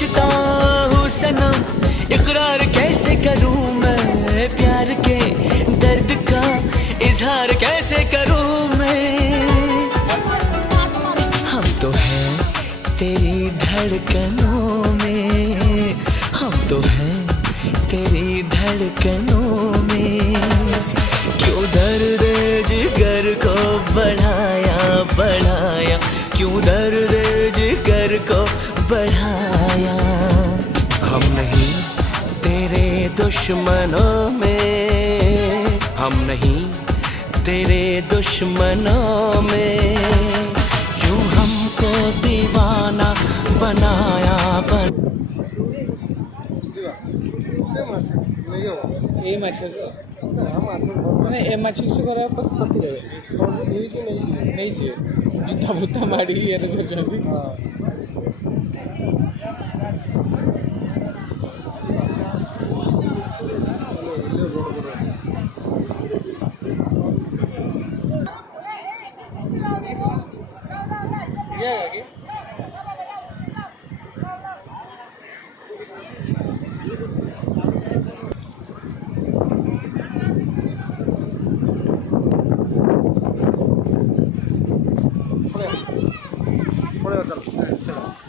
सोचता हूँ सनम, इकरार कैसे करूँ मैं, प्यार के दर्द का इजहार कैसे करूँ मैं। हम तो हैं तेरी धड़कनों में, हम तो हैं तेरी धड़कनों में। क्यों दर्द जिगर को बढ़ाया बढ़ाया, क्यों दर्द जिगर को बढ़ाया। हम नहीं तेरे दुश्मनों में, हम नहीं तेरे दुश्मनों में। जो हमको दीवाना बनाया এই মাছের মানে এ মাছ কিছু করার পর কত দেবে ନେଇଯିବେ ଜୁତା ଫୁତା ମାଡ଼ିକି ଇଏ କରୁଛନ୍ତି। पड़ेगा चलो चलो